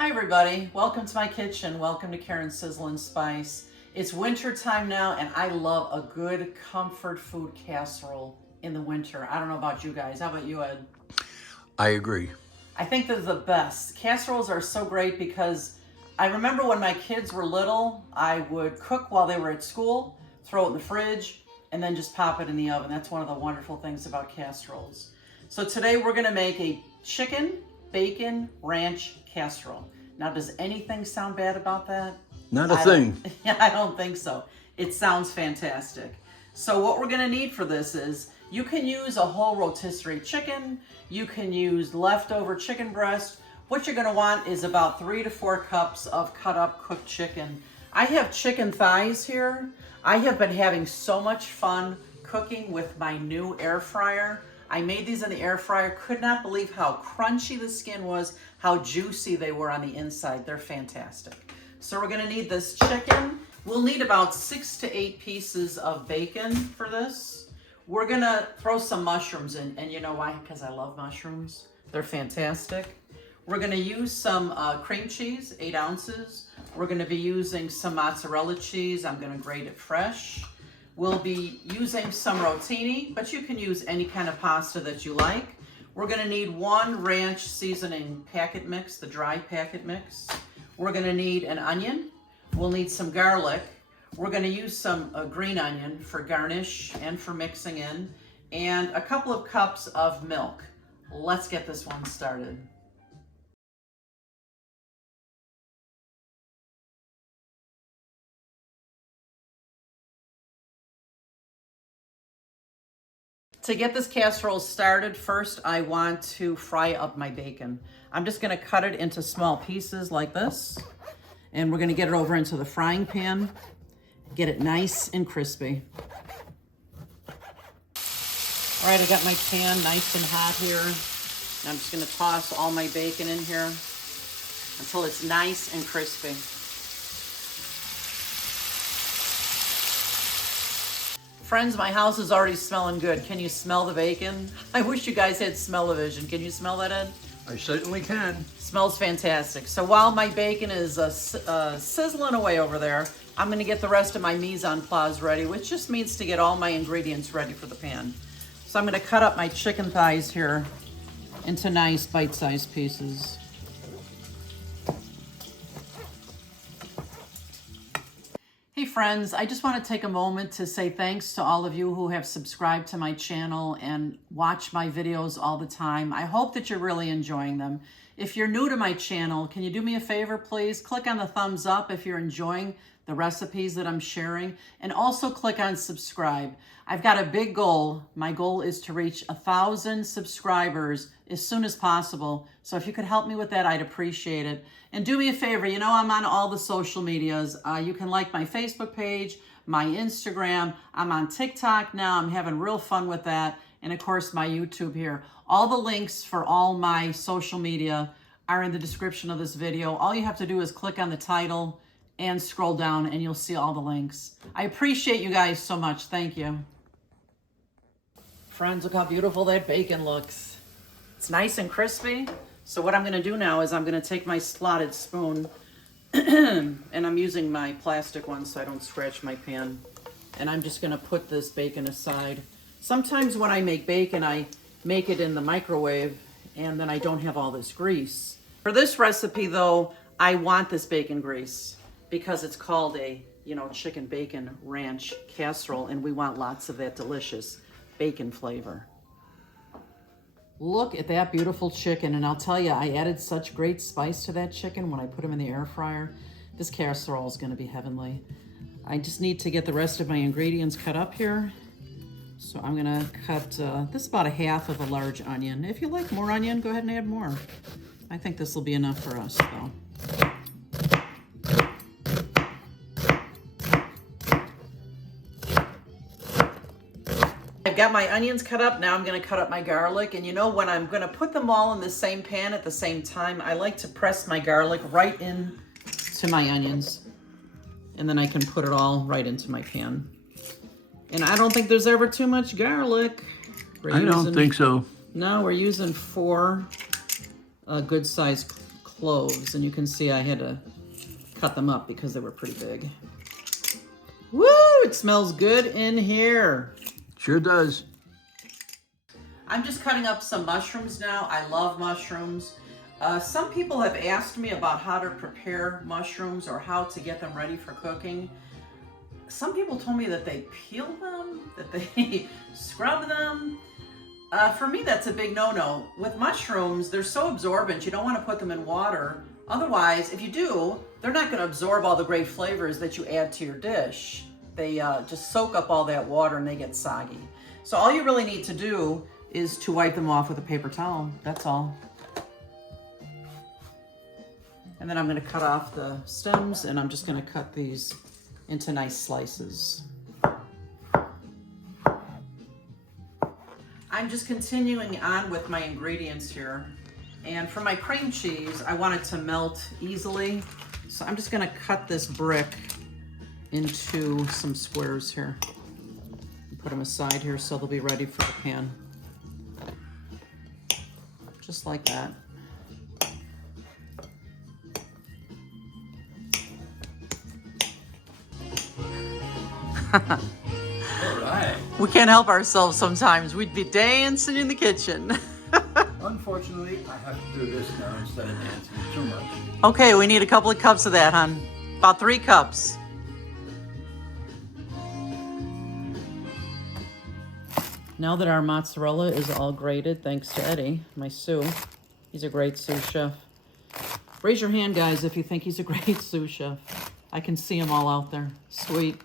Hi everybody, welcome to my kitchen. Welcome to Karen's Sizzle and Spice. It's winter time now and I love a good comfort food casserole in the winter. I don't know about you guys. How about you, Ed? I agree. I think they're the best. Casseroles are so great because I remember when my kids were little, I would cook while they were at school, throw it in the fridge, and then just pop it in the oven. That's one of the wonderful things about casseroles. So today we're gonna make a chicken bacon ranch casserole. Now, does anything sound bad about that? Not a thing. Yeah, I don't think so. It sounds fantastic. So what we're gonna need for this is, you can use a whole rotisserie chicken, you can use leftover chicken breast. What you're gonna want is about 3 to 4 cups of cut up cooked chicken. I have chicken thighs here. I have been having so much fun cooking with my new air fryer. I made these in the air fryer, could not believe how crunchy the skin was, how juicy they were on the inside. They're fantastic. So we're gonna need this chicken. We'll need about 6 to 8 pieces of bacon for this. We're gonna throw some mushrooms in, and you know why? Because I love mushrooms. They're fantastic. We're gonna use some cream cheese, 8 ounces. We're gonna be using some mozzarella cheese. I'm gonna grate it fresh. We'll be using some rotini, but you can use any kind of pasta that you like. We're gonna need 1 ranch seasoning packet mix, the dry packet mix. We're gonna need an onion. We'll need some garlic. We're gonna use some green onion for garnish and for mixing in, and a couple of cups of milk. Let's get this one started. To get this casserole started, first I want to fry up my bacon. I'm just gonna cut it into small pieces like this, and we're gonna get it over into the frying pan, get it nice and crispy. All right, I got my pan nice and hot here. I'm just gonna toss all my bacon in here until it's nice and crispy. Friends, my house is already smelling good. Can you smell the bacon? I wish you guys had smell-o-vision. Can you smell that, Ed? I certainly can. Smells fantastic. So while my bacon is sizzling away over there, I'm gonna get the rest of my mise en place ready, which just means to get all my ingredients ready for the pan. So I'm gonna cut up my chicken thighs here into nice bite-sized pieces. Hey friends, I just want to take a moment to say thanks to all of you who have subscribed to my channel and watch my videos all the time. I hope that you're really enjoying them. If you're new to my channel, can you do me a favor, please? Click on the thumbs up if you're enjoying the recipes that I'm sharing, and also click on subscribe. I've got a big goal. My goal is to reach 1,000 subscribers as soon as possible. So if you could help me with that, I'd appreciate it. And do me a favor, you know I'm on all the social medias. You can like my Facebook page, my Instagram. I'm on TikTok now. I'm having real fun with that. And of course, my YouTube here. All the links for all my social media are in the description of this video. All you have to do is click on the title and scroll down and you'll see all the links. I appreciate you guys so much. Thank you. Friends, look how beautiful that bacon looks. It's nice and crispy. So what I'm gonna do now is I'm gonna take my slotted spoon and I'm using my plastic one so I don't scratch my pan. And I'm just gonna put this bacon aside. Sometimes when I make bacon, I make it in the microwave and then I don't have all this grease. For this recipe though, I want this bacon grease because it's called a, chicken bacon ranch casserole, and we want lots of that delicious bacon flavor. Look at that beautiful chicken, and I'll tell you, I added such great spice to that chicken when I put them in the air fryer. This casserole is gonna be heavenly. I just need to get the rest of my ingredients cut up here. So I'm gonna cut, this is about 1/2 of a large onion. If you like more onion, go ahead and add more. I think this will be enough for us though. I've got my onions cut up. Now I'm gonna cut up my garlic. And when I'm gonna put them all in the same pan at the same time, I like to press my garlic right in to my onions. And then I can put it all right into my pan. And I don't think there's ever too much garlic. I don't think so. No, we're using 4 good-sized cloves, and you can see I had to cut them up because they were pretty big. Woo! It smells good in here. Sure does. I'm just cutting up some mushrooms now. I love mushrooms. Some people have asked me about how to prepare mushrooms or how to get them ready for cooking. Some people told me that they peel them, that they scrub them. For me, that's a big no-no. With mushrooms, they're so absorbent, you don't want to put them in water. Otherwise, if you do, they're not going to absorb all the great flavors that you add to your dish. They just soak up all that water and they get soggy. So all you really need to do is to wipe them off with a paper towel. That's all. And then I'm going to cut off the stems, and I'm just going to cut these into nice slices. I'm just continuing on with my ingredients here. And for my cream cheese, I want it to melt easily. So I'm just going to cut this brick into some squares here. Put them aside here so they'll be ready for the pan. Just like that. All right. We can't help ourselves sometimes. We'd be dancing in the kitchen. Unfortunately, I have to do this now instead of dancing too much. Okay, we need a couple of cups of that, hon. About 3 cups. Now that our mozzarella is all grated, thanks to Eddie, my sous. He's a great sous chef. Raise your hand, guys, if you think he's a great sous chef. I can see them all out there. Sweet.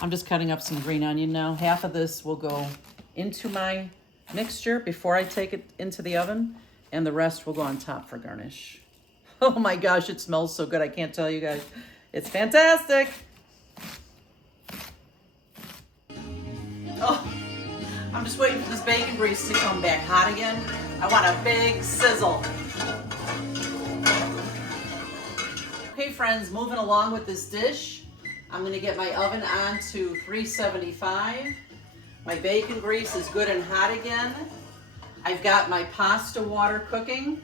I'm just cutting up some green onion now. Half of this will go into my mixture before I take it into the oven, and the rest will go on top for garnish. Oh my gosh, it smells so good. I can't tell you guys. It's fantastic. Oh, I'm just waiting for this bacon grease to come back hot again. I want a big sizzle. Okay, friends, moving along with this dish. I'm going to get my oven on to 375. My bacon grease is good and hot again. I've got my pasta water cooking.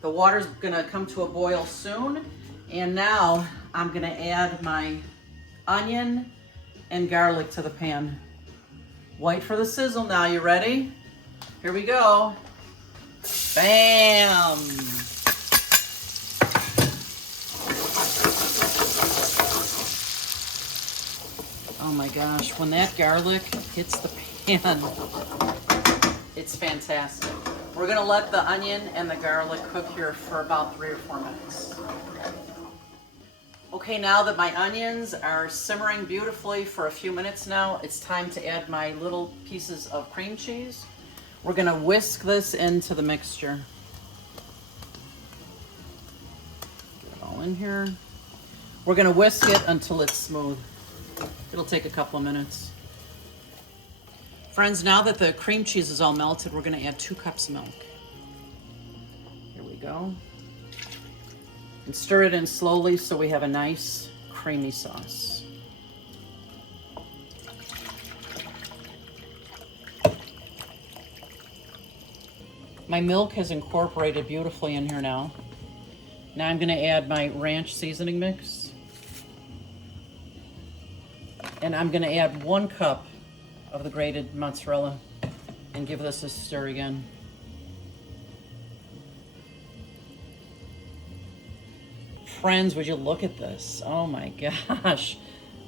The water's going to come to a boil soon. And now I'm going to add my onion and garlic to the pan. Wait for the sizzle now. You ready? Here we go. Bam! Oh my gosh, when that garlic hits the pan, it's fantastic. We're gonna let the onion and the garlic cook here for about 3 or 4 minutes. Okay, now that my onions are simmering beautifully for a few minutes now, it's time to add my little pieces of cream cheese. We're gonna whisk this into the mixture. Get it all in here. We're gonna whisk it until it's smooth. It'll take a couple of minutes. Friends, now that the cream cheese is all melted, we're gonna add 2 cups of milk. Here we go. And stir it in slowly so we have a nice creamy sauce. My milk has incorporated beautifully in here now. Now I'm gonna add my ranch seasoning mix. And I'm gonna add 1 cup of the grated mozzarella and give this a stir again. Friends, would you look at this? Oh my gosh.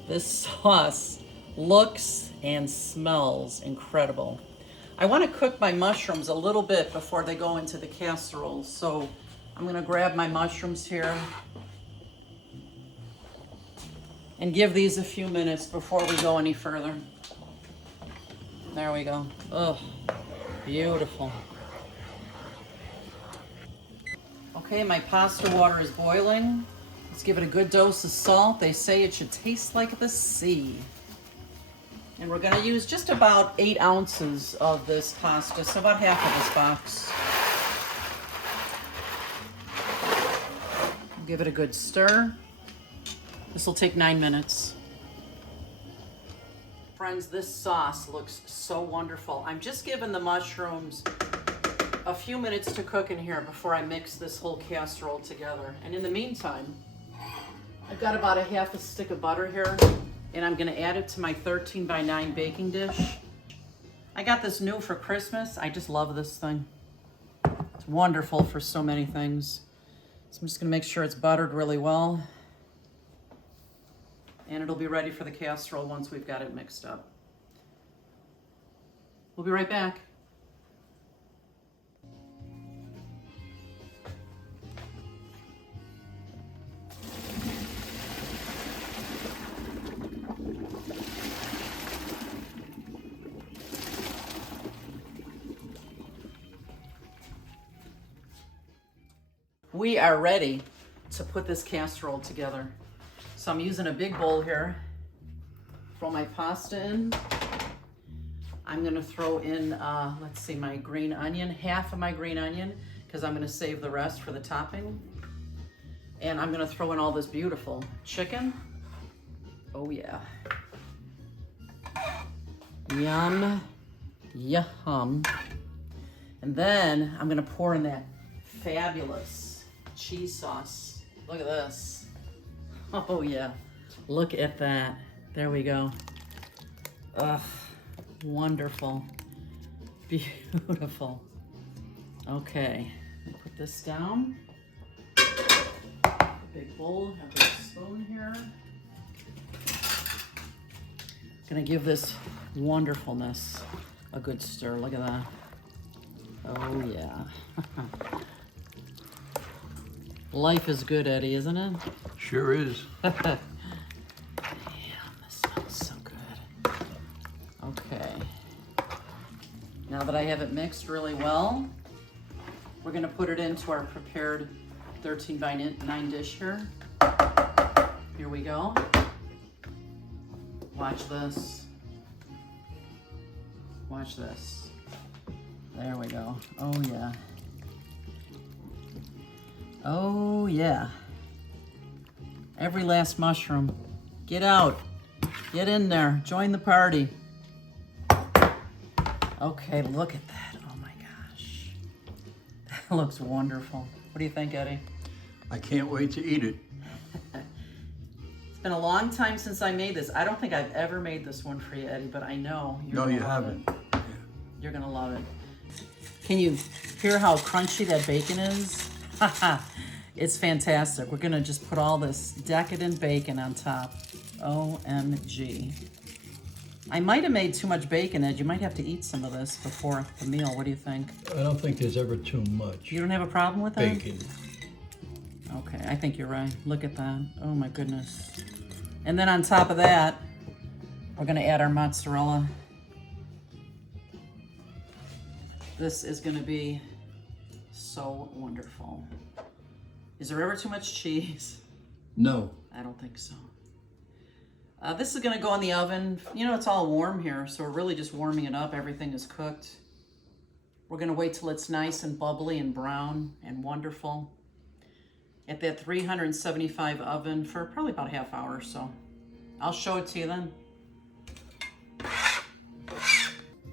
This sauce looks and smells incredible. I want to cook my mushrooms a little bit before they go into the casserole. So I'm gonna grab my mushrooms here and give these a few minutes before we go any further. There we go. Oh, beautiful. Okay, my pasta water is boiling. Let's give it a good dose of salt. They say it should taste like the sea. And we're gonna use just about 8 ounces of this pasta, so about half of this box. Give it a good stir. This will take 9 minutes. Friends, this sauce looks so wonderful. I'm just giving the mushrooms a few minutes to cook in here before I mix this whole casserole together. And in the meantime, I've got about a half a stick of butter here, and I'm gonna add it to my 13 by 9 baking dish. I got this new for Christmas. I just love this thing. It's wonderful for so many things. So I'm just gonna make sure it's buttered really well. And it'll be ready for the casserole once we've got it mixed up. We'll be right back. We are ready to put this casserole together. So I'm using a big bowl here. Throw my pasta in. I'm gonna throw in, let's see, my green onion, half of my green onion, because I'm gonna save the rest for the topping. And I'm gonna throw in all this beautiful chicken. Oh yeah. Yum, yum. And then I'm gonna pour in that fabulous cheese sauce. Look at this. Oh yeah, look at that. There we go. Ugh, wonderful, beautiful. Okay, I put this down. Big bowl, have a big spoon here. Gonna give this wonderfulness a good stir. Look at that. Oh yeah. Life is good, Eddie, isn't it? Sure is. Damn, this smells so good. Okay. Now that I have it mixed really well, we're gonna put it into our prepared 13 by 9 dish here. Here we go. Watch this. Watch this. There we go. Oh yeah. Oh yeah. Every last mushroom. Get out. Get in there. Join the party. Okay, look at that. Oh my gosh. That looks wonderful. What do you think, Eddie? I can't wait to eat it. It's been a long time since I made this. I don't think I've ever made this one for you, Eddie, but I know you're No, gonna you love haven't. it. You're gonna love it. Can you hear how crunchy that bacon is? It's fantastic. We're gonna just put all this decadent bacon on top. OMG. I might have made too much bacon, Ed. You might have to eat some of this before the meal. What do you think? I don't think there's ever too much You don't have a problem with that? bacon. Okay, I think you're right. Look at that. Oh my goodness. And then on top of that, we're gonna add our mozzarella. This is gonna be so wonderful. Is there ever too much cheese? No. I don't think so. This is gonna go in the oven. You know, it's all warm here, so we're really just warming it up. Everything is cooked. We're gonna wait till it's nice and bubbly and brown and wonderful at that 375 oven for probably about a half hour or so. I'll show it to you then.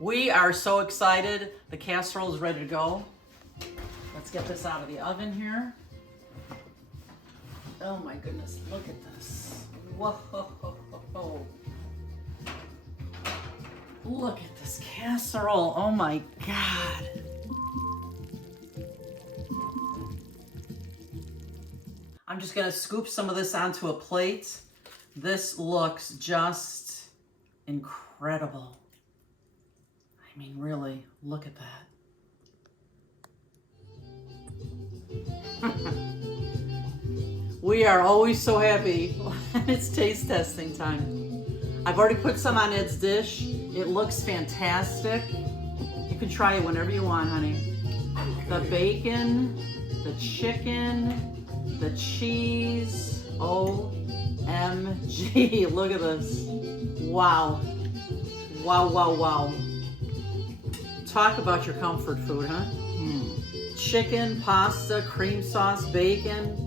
We are so excited. The casserole is ready to go. Let's get this out of the oven here. Oh my goodness, look at this. Whoa. Look at this casserole. Oh my God. I'm just gonna scoop some of this onto a plate. This looks just incredible. I mean, really, look at that. We are always so happy when it's taste testing time. I've already put some on Ed's dish. It looks fantastic. You can try it whenever you want, honey. The bacon, the chicken, the cheese. OMG, look at this. Wow. Wow. Talk about your comfort food, huh? Chicken, pasta, cream sauce, bacon.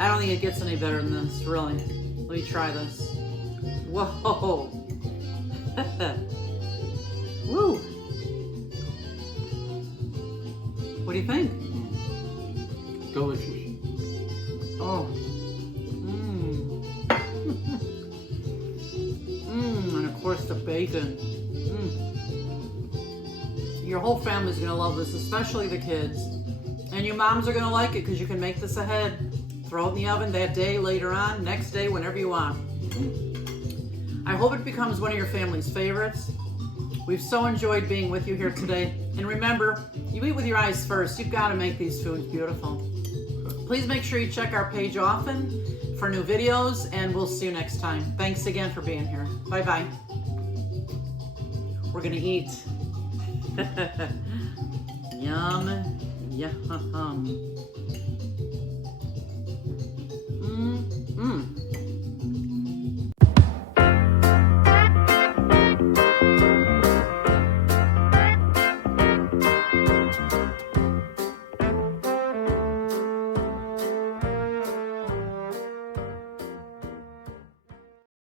I don't think it gets any better than this, really. Let me try this. Whoa. Woo. What do you think? Delicious. Oh. And of course the bacon. Your whole family's gonna love this, especially the kids. And you moms are gonna like it because you can make this ahead. Throw it in the oven that day, later on, next day, whenever you want. I hope it becomes one of your family's favorites. We've so enjoyed being with you here today. And remember, you eat with your eyes first. You've got to make these foods beautiful. Please make sure you check our page often for new videos, and we'll see you next time. Thanks again for being here. Bye-bye. We're gonna eat. Yum, yum.